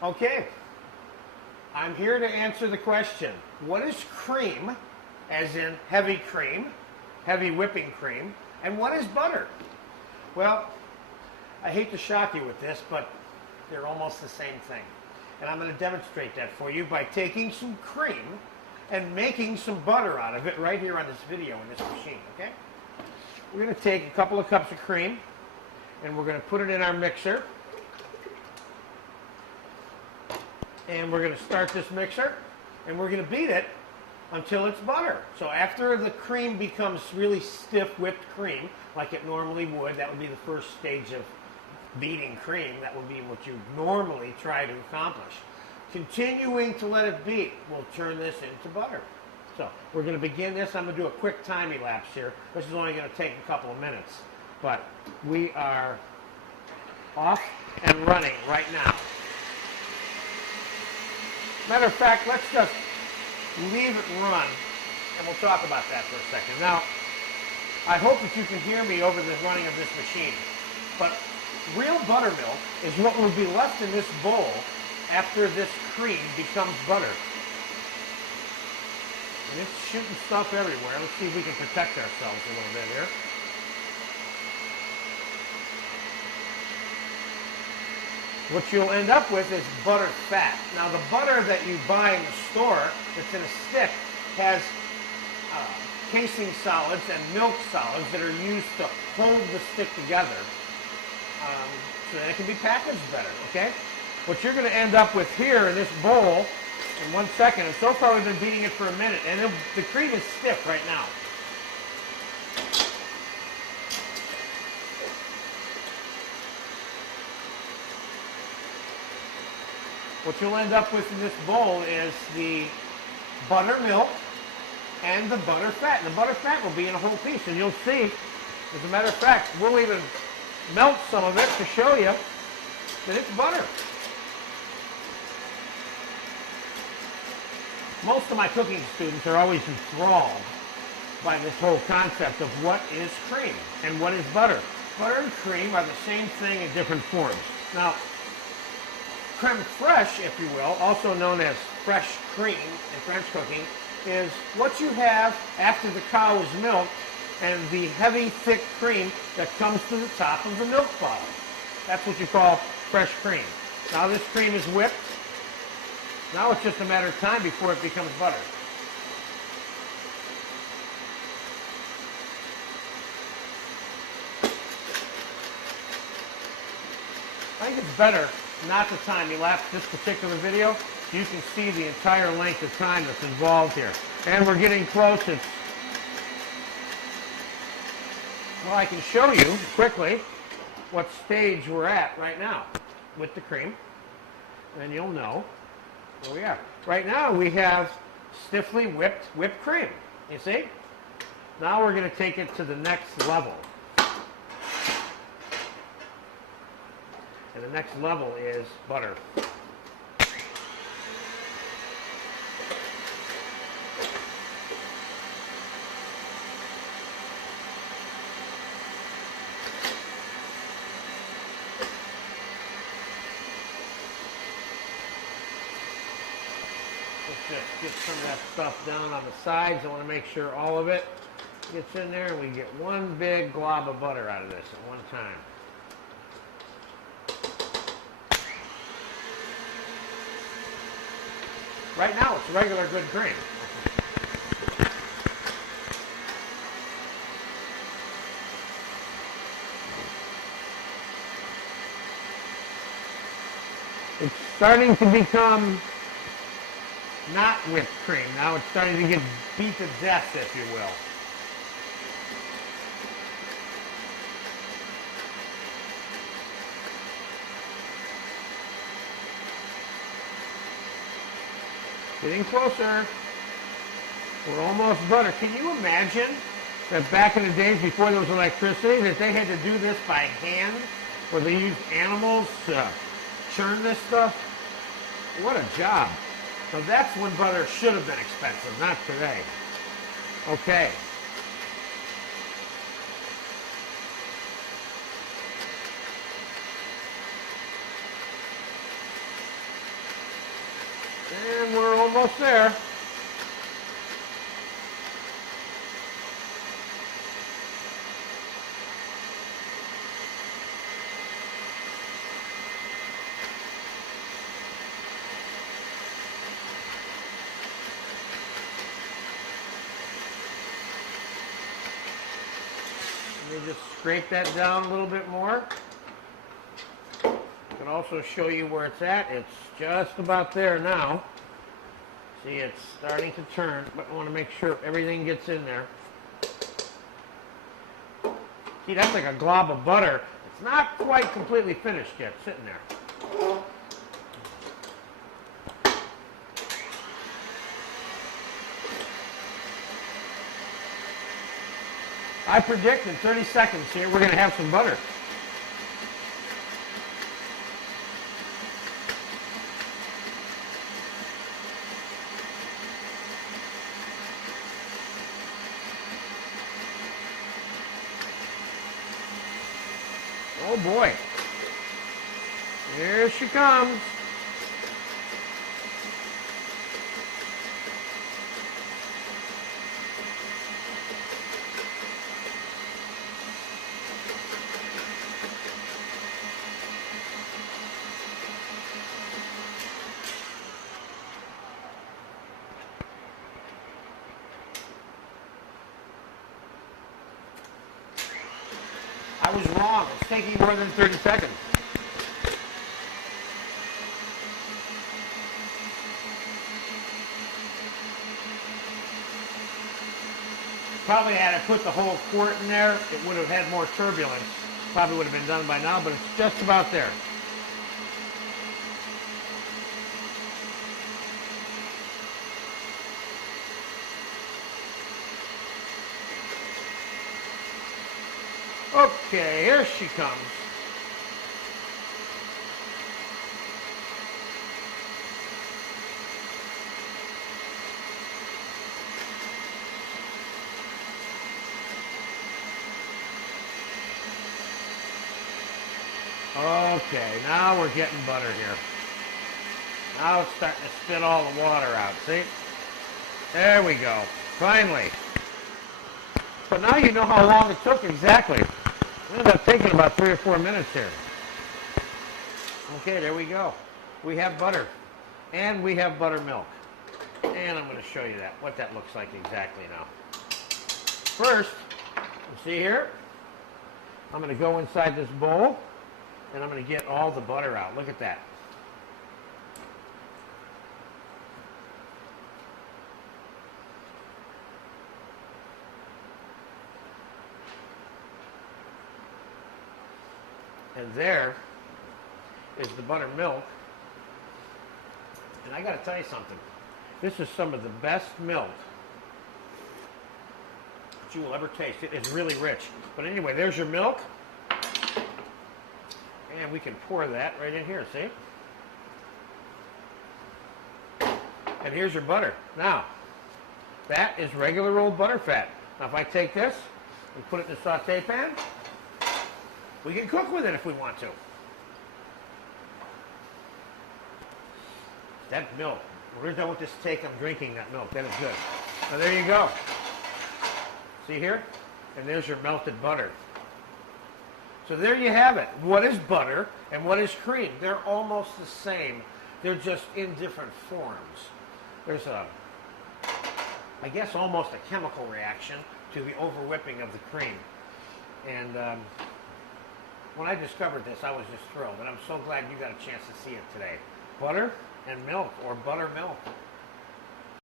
Okay, I'm here to answer the question, what is cream, as in heavy cream, heavy whipping cream, and what is butter? Well, I hate to shock you with this, but they're almost the same thing. And I'm going to demonstrate that for you by taking some cream and making some butter out of it right here on this video in this machine, okay? We're going to take a couple of cups of cream and we're going to put it in our mixer. And we're going to start this mixer and we're going to beat it until it's butter. So after the cream becomes really stiff whipped cream, like it normally would, that would be the first stage of beating cream. That would be what you normally try to accomplish. Continuing to let it beat will turn this into butter. So we're going to begin this. I'm going to do a quick time elapse here. This is only going to take a couple of minutes. But we are off and running right now. Matter of fact, let's just leave it run, and we'll talk about that for a second. Now, I hope that you can hear me over the running of this machine, but real buttermilk is what will be left in this bowl after this cream becomes butter. And it's shooting stuff everywhere. Let's see if we can protect ourselves a little bit here. What you'll end up with is butter fat. Now the butter that you buy in the store that's in a stick has casing solids and milk solids that are used to hold the stick together so that it can be packaged better, okay? What you're going to end up with here in this bowl in 1 second, and so far we've been beating it for a minute, and the cream is stiff right now. What you'll end up with in this bowl is the buttermilk and the butter fat. And the butter fat will be in a whole piece, and you'll see, as a matter of fact, we'll even melt some of it to show you that it's butter. Most of my cooking students are always enthralled by this whole concept of what is cream and what is butter. Butter and cream are the same thing in different forms. Now, creme fraiche, if you will, also known as fresh cream in French cooking, is what you have after the cow is milked and the heavy, thick cream that comes to the top of the milk bottle. That's what you call fresh cream. Now this cream is whipped. Now it's just a matter of time before it becomes butter. I think it's better not to time elapse this particular video. You can see the entire length of time that's involved here. And we're getting close. Well, I can show you quickly what stage we're at right now with the cream. And you'll know where we are. Right now we have stiffly whipped cream. You see? Now we're going to take it to the next level. And the next level is butter. Let's just get some of that stuff down on the sides. I want to make sure all of it gets in there and we get one big glob of butter out of this at one time. Right now, it's regular good cream. It's starting to become not whipped cream. Now it's starting to get beat to death, if you will. Getting closer. We're almost butter. Can you imagine that back in the days before there was electricity, that they had to do this by hand, where they used animals to churn this stuff? What a job. So that's when butter should have been expensive, not today. Okay. And we're almost there. Let me just scrape that down a little bit more. I can also show you where it's at. It's just about there now. See, it's starting to turn, but I want to make sure everything gets in there. See, that's like a glob of butter. It's not quite completely finished yet, sitting there. I predict in 30 seconds here we're going to have some butter. Oh boy. Here she comes. I was wrong. It's taking more than 30 seconds. Probably had I put the whole quart in there, it would have had more turbulence. Probably would have been done by now, but it's just about there. Okay, here she comes. Okay, now we're getting butter here. Now it's starting to spit all the water out, see? There we go, finally. But now you know how long it took exactly. It ended up taking about 3 or 4 minutes here. Okay, there we go. We have butter, and we have buttermilk. And I'm going to show you that, what that looks like exactly now. First, you see here, I'm going to go inside this bowl, and I'm going to get all the butter out. Look at that. And there is the buttermilk. And I got to tell you something. This is some of the best milk that you will ever taste. It is really rich. But anyway, there's your milk. And we can pour that right in here, see? And here's your butter. Now, that is regular old butter fat. Now, if I take this and put it in the saute pan, we can cook with it if we want to. That milk. When we're done with this steak, I'm drinking that milk. That is good. Now, there you go. See here? And there's your melted butter. So there you have it. What is butter and what is cream? They're almost the same. They're just in different forms. There's I guess almost a chemical reaction to the over-whipping of the cream. And when I discovered this, I was just thrilled. And I'm so glad you got a chance to see it today. Butter and milk, or buttermilk.